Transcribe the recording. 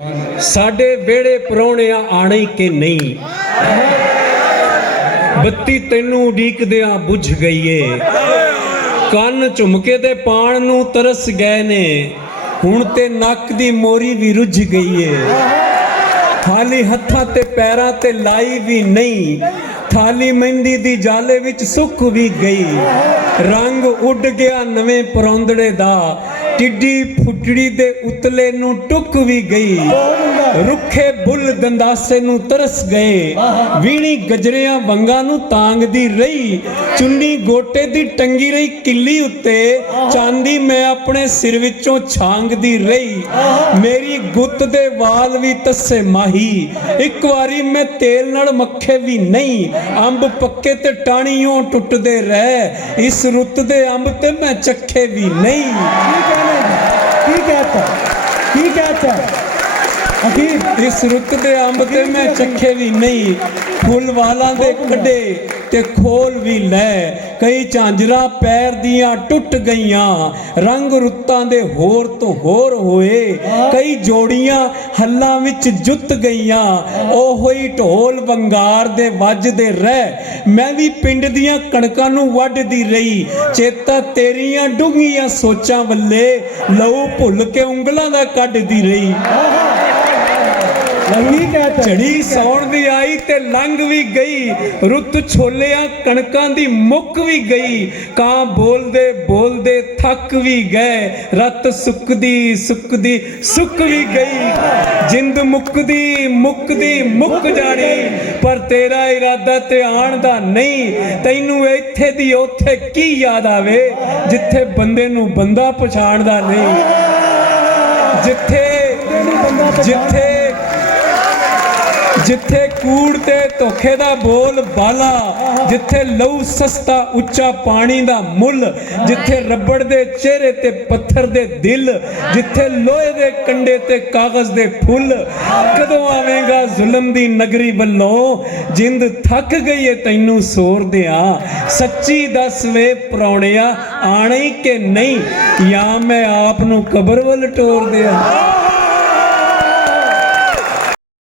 साडे वेड़े परौणिया आने के नहीं। बत्ती तेनू उडीकदियां बुझ गई है। ਕੰਨ ਝੁਮਕੇ ਦੇ ਪਾਣ ਨੂੰ ਤਰਸ ਗਏ ਨੇ। ਹੁਣ ਤੇ ਨੱਕ ਦੀ ਮੋਰੀ ਵੀ ਰੁੱਝ ਗਈ ਏ। ਖਾਲੀ ਹੱਥਾਂ ਤੇ ਪੈਰਾਂ ਤੇ ਲਾਈ ਵੀ ਨਹੀਂ। ਥਾਲੀ ਮਹਿੰਦੀ ਦੀ ਜਾਲੇ ਵਿੱਚ ਸੁੱਕ ਵੀ ਗਈ। ਰੰਗ ਉੱਡ ਗਿਆ ਨਵੇਂ ਪਰੌਂਦੜੇ ਦਾ। ਟਿੱਡੀ ਫੁੱਟੜੀ ਦੇ ਉਤਲੇ ਨੂੰ ਟੁੱਕ ਵੀ ਗਈ। ਰੁੱਖੇ ਬੁੱਲ ਦੰਦਾਸੇ ਨੂੰ ਤਰਸ ਗਏ। ਵੀਣੀ ਗਜਰਿਆਂ ਵੰਗਾਂ ਨੂੰ ਤਾਂਗਦੀ ਰਹੀ। ਚੁੰਨੀ ਗੋਟੇ ਦੀ ਟੰਗੀ ਰਹੀ ਕਿੱਲੀ ਉੱਤੇ। ਚਾਂਦੀ ਮੈਂ ਆਪਣੇ ਸਿਰ ਵਿੱਚੋਂ ਛਾਂਗਦੀ ਰਹੀ। ਮੇਰੀ ਗੁੱਤ ਦੇ ਵਾਲ ਵੀ ਤੱਸੇ ਮਾਹੀ। ਇੱਕ ਵਾਰੀ ਮੈਂ ਤੇਲ ਨਾਲ ਮੱਖੇ ਵੀ ਨਹੀਂ। ਅੰਬ ਪੱਕੇ ਤੇ ਟਾਣੀਓਂ ਟੁੱਟਦੇ ਰਹਿ। ਇਸ ਰੁੱਤ ਦੇ ਅੰਬ ਤੇ ਮੈਂ ਚੱਖੇ ਵੀ ਨਹੀਂ। की कहता इस रुत दे अंब ते मैं चखे भी नहीं। फुल वालां दे कड्डे ते खोल भी लै। कई झांजरां पैर दियां टुट गईयां। रंग रुत्तां दे होर तो होर होए। कई जोड़ियां हल्लां विच जुत गईयां। ओहो ही ढोल वंगार दे वजदे रह। मैं भी पिंड दियां कणकां नूं वड्डदी रही। चेता तेरियां डूंघियां सोचां वल्ले। लहू भुल के उंगलां दा कड्डदी रही। झड़ी सौण दी आई ते लंघ भी गई। रुत छोलिया कणकां दी मुक भी गई। कां बोलदे बोलदे थक भी गए। रत सुकदी सुकदी सुक भी गई। जिंद मुकदी मुकदी मुक जानी। पर तेरा इरादा ते आण दा नहीं। तैनू इत्थे दी उत्थे की याद आवे जिथे बंदे नू बंदा पछाणदा नहीं। जिथे जिथे जिथे कूड़ ते धोखे दा बोल बाला। जिथे लहू सस्ता उच्चा पानी दा मुल। जिथे रबड़ दे चेहरे ते पत्थर दे दिल। जिथे लोहे दे कंडे ते कागज दे फुल। कदों आवेगा जुल्म दी नगरी वल्लों। जिंद थक गई है तैनू सोर दिया। सच्ची दस वे परौणिया आने के नहीं। या मैं आप नू कबर वल टोर दिया।